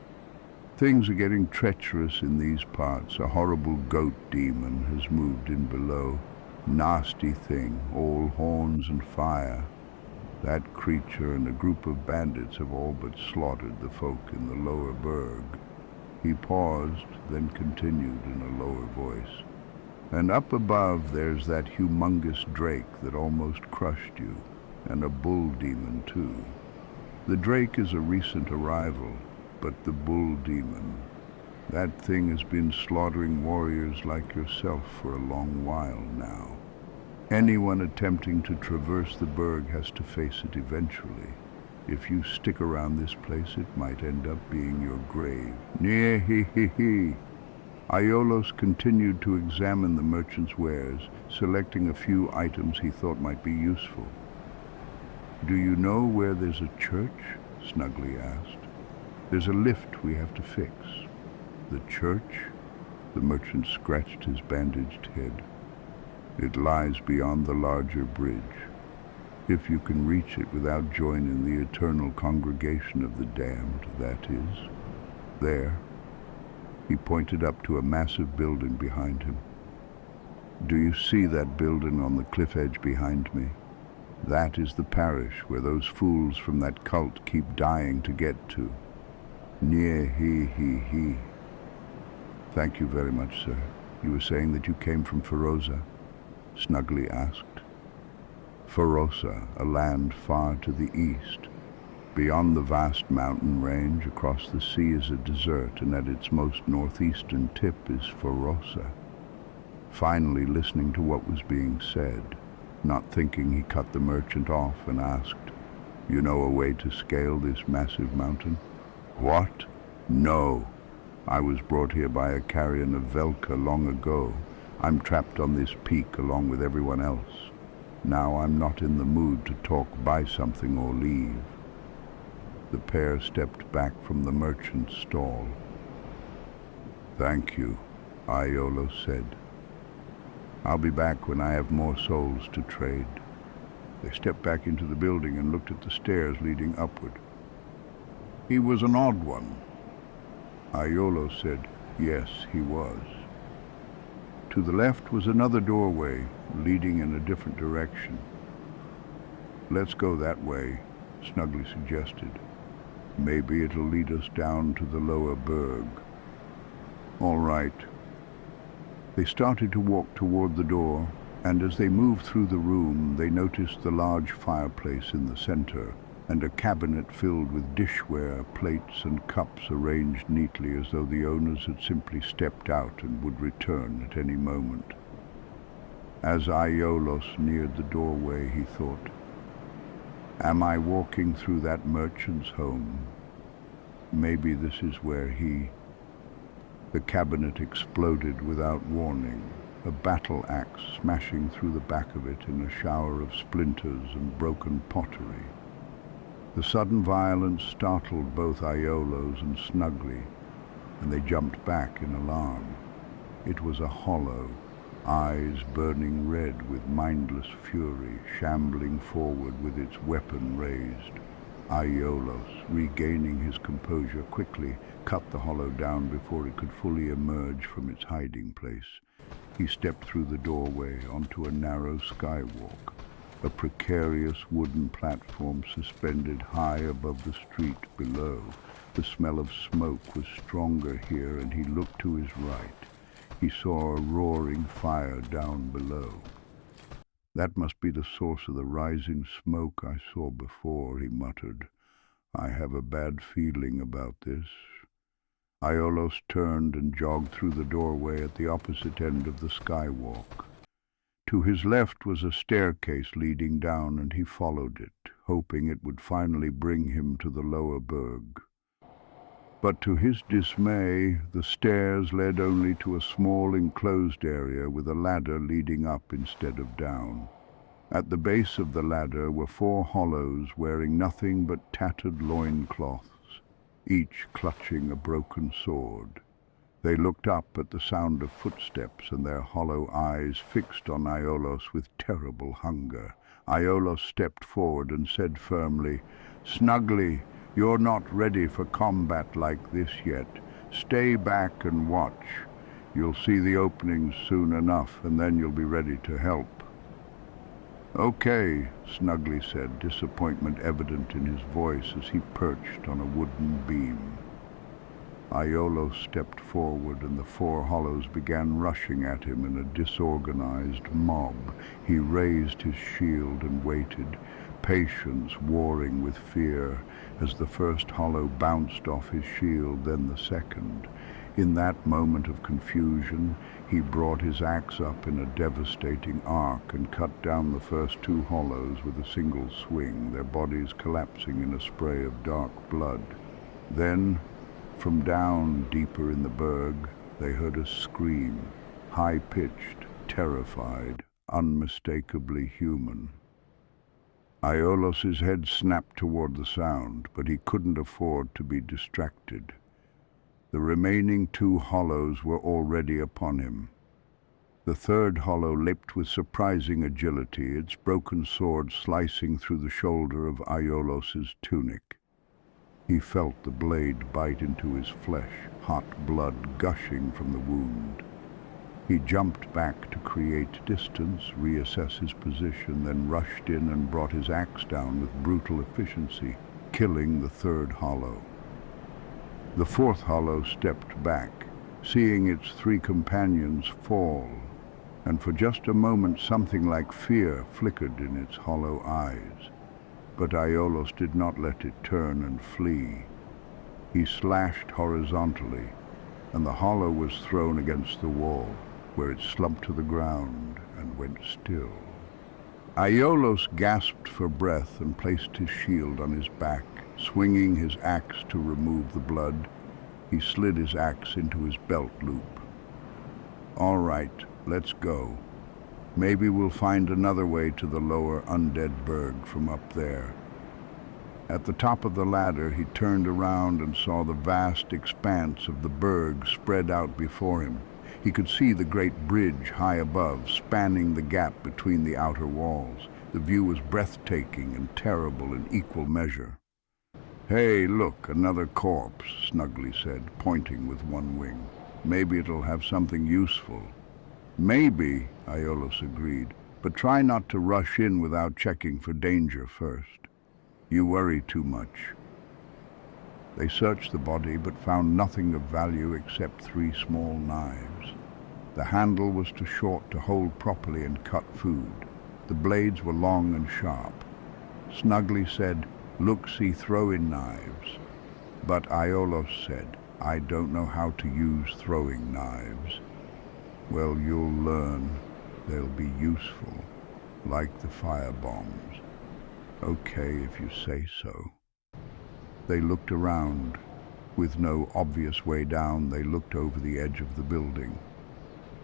"Things are getting treacherous in these parts. A horrible goat demon has moved in below. Nasty thing, all horns and fire. That creature and a group of bandits have all but slaughtered the folk in the lower Burg." He paused, then continued in a lower voice. "And up above there's that humongous drake that almost crushed you, and a bull demon too. The drake is a recent arrival, but the bull demon, that thing has been slaughtering warriors like yourself for a long while now. Anyone attempting to traverse the Burg has to face it eventually. If you stick around this place, it might end up being your grave." Nye-he-he-he. Aiolos continued to examine the merchant's wares, selecting a few items he thought might be useful. "Do you know where there's a church?" Snugly asked. "There's a lift we have to fix." "The church?" The merchant scratched his bandaged head. "It lies beyond the larger bridge. If you can reach it without joining the eternal congregation of the damned, that is. There." He pointed up to a massive building behind him. "Do you see that building on the cliff edge behind me? That is the parish where those fools from that cult keep dying to get to." Nye-he-he-he. "Thank you very much, sir. You were saying that you came from Feroza?" Snugly asked. Feroza, a land far to the east. Beyond the vast mountain range, across the sea is a desert, and at its most northeastern tip is Feroza. Finally listening to what was being said, not thinking, he cut the merchant off and asked, "You know a way to scale this massive mountain?" "What? No. I was brought here by a carrion of Velka long ago. I'm trapped on this peak along with everyone else. Now I'm not in the mood to talk, buy something, or leave." The pair stepped back from the merchant's stall. "Thank you," Aiolos said. "I'll be back when I have more souls to trade." They stepped back into the building and looked at the stairs leading upward. "He was an odd one." Aiolos said, "Yes, he was." To the left was another doorway, leading in a different direction. "Let's go that way," Snugly suggested. "Maybe it'll lead us down to the lower Burg." "All right." They started to walk toward the door, and as they moved through the room, they noticed the large fireplace in the center, and a cabinet filled with dishware, plates and cups arranged neatly as though the owners had simply stepped out and would return at any moment. As Aiolos neared the doorway, he thought, "Am I walking through that merchant's home? Maybe this is where he..." The cabinet exploded without warning, a battle axe smashing through the back of it in a shower of splinters and broken pottery. The sudden violence startled both Aiolos and Snugly, and they jumped back in alarm. It was a hollow, eyes burning red with mindless fury, shambling forward with its weapon raised. Aiolos, regaining his composure quickly, cut the hollow down before it could fully emerge from its hiding place. He stepped through the doorway onto a narrow skywalk, a precarious wooden platform suspended high above the street below. The smell of smoke was stronger here, and he looked to his right. He saw a roaring fire down below. "That must be the source of the rising smoke I saw before," he muttered. "I have a bad feeling about this." Aiolos turned and jogged through the doorway at the opposite end of the skywalk. To his left was a staircase leading down, and he followed it, hoping it would finally bring him to the lower Burg. But to his dismay, the stairs led only to a small enclosed area with a ladder leading up instead of down. At the base of the ladder were 4 hollows wearing nothing but tattered loincloths, each clutching a broken sword. They looked up at the sound of footsteps, and their hollow eyes fixed on Aiolos with terrible hunger. Aiolos stepped forward and said firmly, "Snugly, you're not ready for combat like this yet. Stay back and watch. You'll see the openings soon enough, and then you'll be ready to help." "Okay," Snugly said, disappointment evident in his voice as he perched on a wooden beam. Aiolos stepped forward, and the four hollows began rushing at him in a disorganized mob. He raised his shield and waited, patience warring with fear, as the first hollow bounced off his shield, then the second. In that moment of confusion, he brought his axe up in a devastating arc and cut down the first two hollows with a single swing, their bodies collapsing in a spray of dark blood. Then, from down deeper in the Burg, they heard a scream, high-pitched, terrified, unmistakably human. Aiolos' head snapped toward the sound, but he couldn't afford to be distracted. The remaining two hollows were already upon him. The third hollow leapt with surprising agility, its broken sword slicing through the shoulder of Aiolos' tunic. He felt the blade bite into his flesh, hot blood gushing from the wound. He jumped back to create distance, reassess his position, then rushed in and brought his axe down with brutal efficiency, killing the third hollow. The fourth hollow stepped back, seeing its three companions fall, and for just a moment something like fear flickered in its hollow eyes. But Aiolos did not let it turn and flee. He slashed horizontally, and the hollow was thrown against the wall, where it slumped to the ground and went still. Aiolos gasped for breath and placed his shield on his back. Swinging his axe to remove the blood, he slid his axe into his belt loop. "All right, let's go. Maybe we'll find another way to the lower Undead Burg from up there." At the top of the ladder, he turned around and saw the vast expanse of the Burg spread out before him. He could see the great bridge high above, spanning the gap between the outer walls. The view was breathtaking and terrible in equal measure. "Hey, look, another corpse," Snuggly said, pointing with one wing. "Maybe it'll have something useful." "Maybe," Aiolos agreed, "but try not to rush in without checking for danger first. You worry too much." They searched the body but found nothing of value except 3 small knives. The handle was too short to hold properly and cut food. The blades were long and sharp. Snuggly said, "Look-see throw-in knives." But Aiolos said, "I don't know how to use throwing knives." "Well, you'll learn. They'll be useful, like the firebombs." "Okay, if you say so." They looked around. With no obvious way down, they looked over the edge of the building.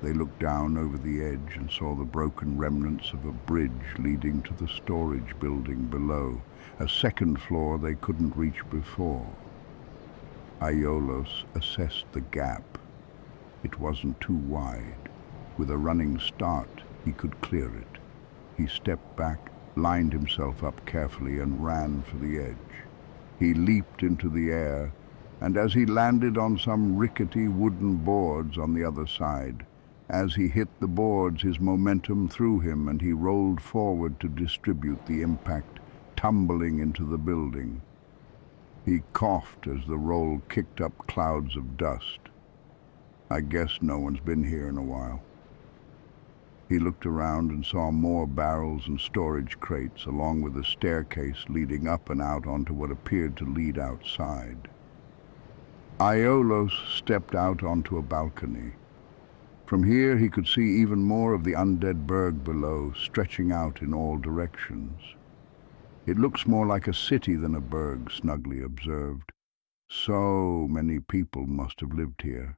They looked down over the edge and saw the broken remnants of a bridge leading to the storage building below, a second floor they couldn't reach before. Aiolos assessed the gap. It wasn't too wide. With a running start, he could clear it. He stepped back, lined himself up carefully, and ran for the edge. He leaped into the air, and as he landed on some rickety wooden boards on the other side, as he hit the boards, his momentum threw him, and he rolled forward to distribute the impact, tumbling into the building. He coughed as the roll kicked up clouds of dust. "I guess no one's been here in a while." He looked around and saw more barrels and storage crates, along with a staircase leading up and out onto what appeared to lead outside. Aiolos stepped out onto a balcony. From here he could see even more of the Undead Burg below, stretching out in all directions. "It looks more like a city than a burg," Snuggly observed. "So many people must have lived here."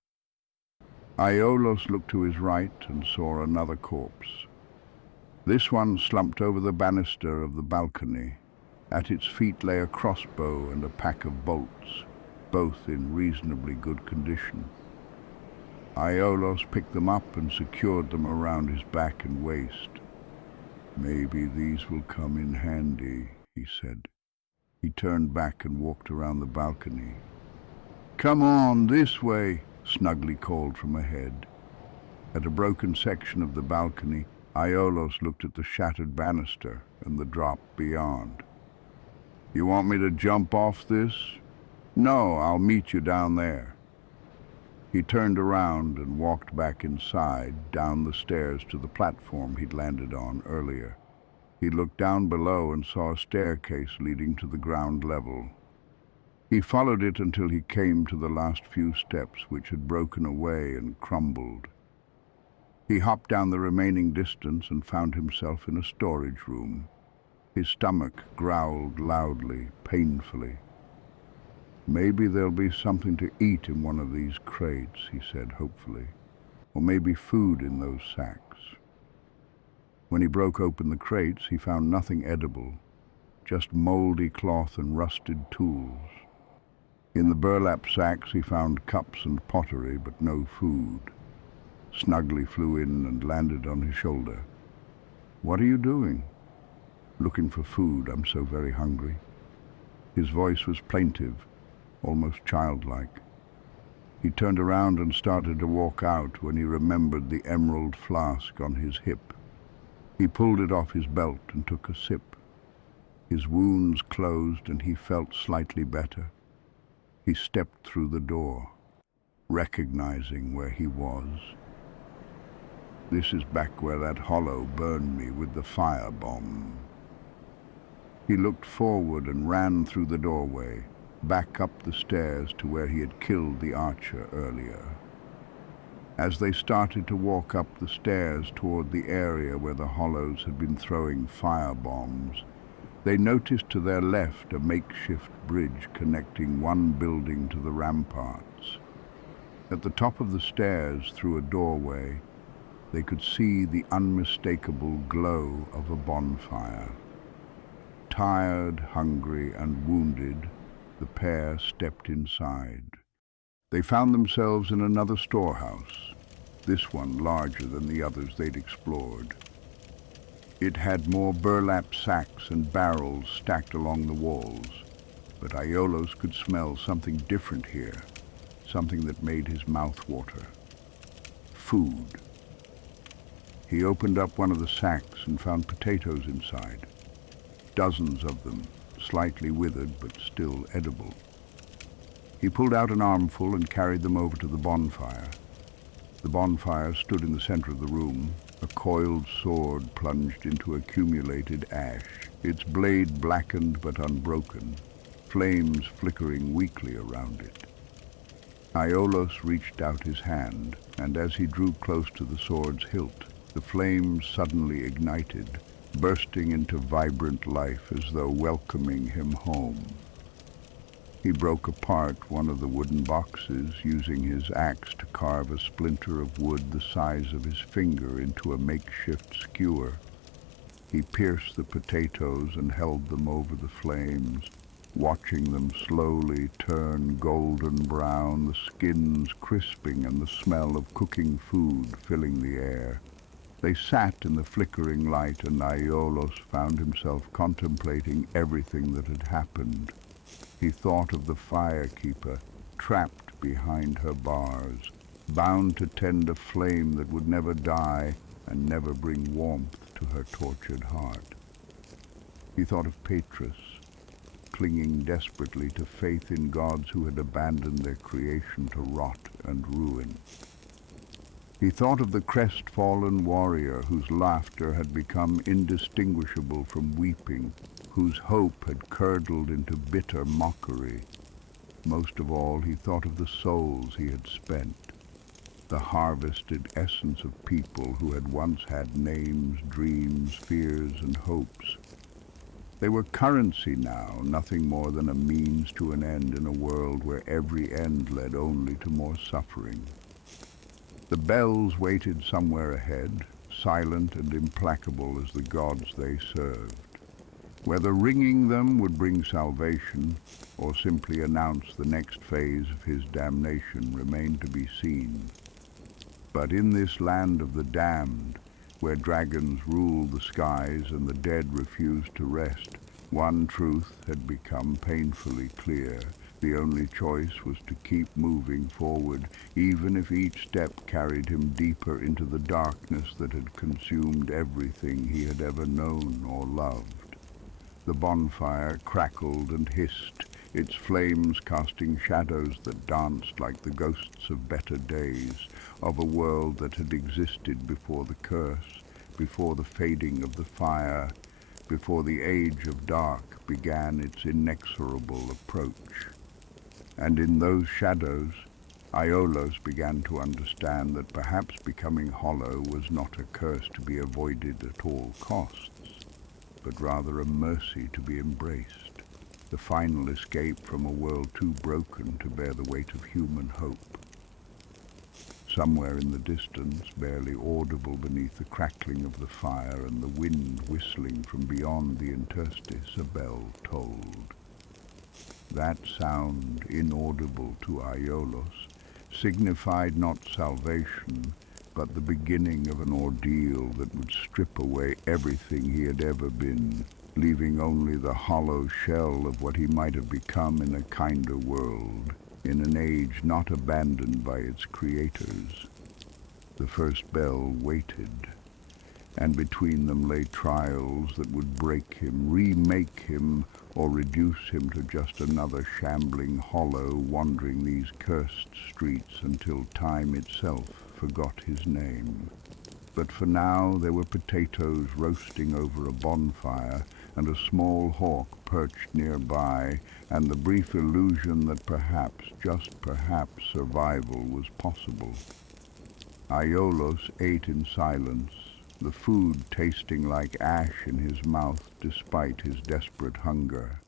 Aiolos looked to his right and saw another corpse. This one slumped over the banister of the balcony. At its feet lay a crossbow and a pack of bolts, both in reasonably good condition. Aiolos picked them up and secured them around his back and waist. "Maybe these will come in handy," he said. He turned back and walked around the balcony. "Come on, this way," Snuggly called from ahead. At a broken section of the balcony, Aiolos looked at the shattered banister and the drop beyond. "You want me to jump off this?" "No, I'll meet you down there." He turned around and walked back inside, down the stairs to the platform he'd landed on earlier. He looked down below and saw a staircase leading to the ground level. He followed it until he came to the last few steps, which had broken away and crumbled. He hopped down the remaining distance and found himself in a storage room. His stomach growled loudly, painfully. "Maybe there'll be something to eat in one of these crates," he said hopefully. "Or maybe food in those sacks." When he broke open the crates, he found nothing edible, just moldy cloth and rusted tools. In the burlap sacks he found cups and pottery, but no food. Snuggly flew in and landed on his shoulder. "What are you doing?" "Looking for food. I'm so very hungry." His voice was plaintive, almost childlike. He turned around and started to walk out when he remembered the emerald flask on his hip. He pulled it off his belt and took a sip. His wounds closed and he felt slightly better. He stepped through the door, recognizing where he was. "This is back where that hollow burned me with the firebomb." He looked forward and ran through the doorway, back up the stairs to where he had killed the archer earlier. As they started to walk up the stairs toward the area where the hollows had been throwing firebombs, they noticed to their left a makeshift bridge connecting one building to the ramparts. At the top of the stairs, through a doorway, they could see the unmistakable glow of a bonfire. Tired, hungry, and wounded, the pair stepped inside. They found themselves in another storehouse, this one larger than the others they'd explored. It had more burlap sacks and barrels stacked along the walls, but Aiolos could smell something different here, something that made his mouth water. Food. He opened up one of the sacks and found potatoes inside. Dozens of them, slightly withered but still edible. He pulled out an armful and carried them over to the bonfire. The bonfire stood in the center of the room, a coiled sword plunged into accumulated ash, its blade blackened but unbroken, flames flickering weakly around it. Aiolos reached out his hand, and as he drew close to the sword's hilt, the flames suddenly ignited, bursting into vibrant life as though welcoming him home. He broke apart one of the wooden boxes, using his axe to carve a splinter of wood the size of his finger into a makeshift skewer. He pierced the potatoes and held them over the flames, watching them slowly turn golden brown, the skins crisping and the smell of cooking food filling the air. They sat in the flickering light, and Aiolos found himself contemplating everything that had happened. He thought of the firekeeper, trapped behind her bars, bound to tend a flame that would never die and never bring warmth to her tortured heart. He thought of Petrus, clinging desperately to faith in gods who had abandoned their creation to rot and ruin. He thought of the crestfallen warrior whose laughter had become indistinguishable from weeping, whose hope had curdled into bitter mockery. Most of all, he thought of the souls he had spent, the harvested essence of people who had once had names, dreams, fears, and hopes. They were currency now, nothing more than a means to an end in a world where every end led only to more suffering. The bells waited somewhere ahead, silent and implacable as the gods they served. Whether ringing them would bring salvation or simply announce the next phase of his damnation remained to be seen. But in this land of the damned, where dragons ruled the skies and the dead refused to rest, one truth had become painfully clear. The only choice was to keep moving forward, even if each step carried him deeper into the darkness that had consumed everything he had ever known or loved. The bonfire crackled and hissed, its flames casting shadows that danced like the ghosts of better days, of a world that had existed before the curse, before the fading of the fire, before the age of dark began its inexorable approach. And in those shadows, Aiolos began to understand that perhaps becoming hollow was not a curse to be avoided at all costs, but rather a mercy to be embraced, the final escape from a world too broken to bear the weight of human hope. Somewhere in the distance, barely audible beneath the crackling of the fire and the wind whistling from beyond the interstice, a bell tolled. That sound, inaudible to Aiolos, signified not salvation, but the beginning of an ordeal that would strip away everything he had ever been, leaving only the hollow shell of what he might have become in a kinder world, in an age not abandoned by its creators. The first bell waited, and between them lay trials that would break him, remake him, or reduce him to just another shambling hollow wandering these cursed streets until time itself forgot his name. But for now there were potatoes roasting over a bonfire, and a small hawk perched nearby, and the brief illusion that perhaps, just perhaps, survival was possible. Aiolos ate in silence, the food tasting like ash in his mouth despite his desperate hunger.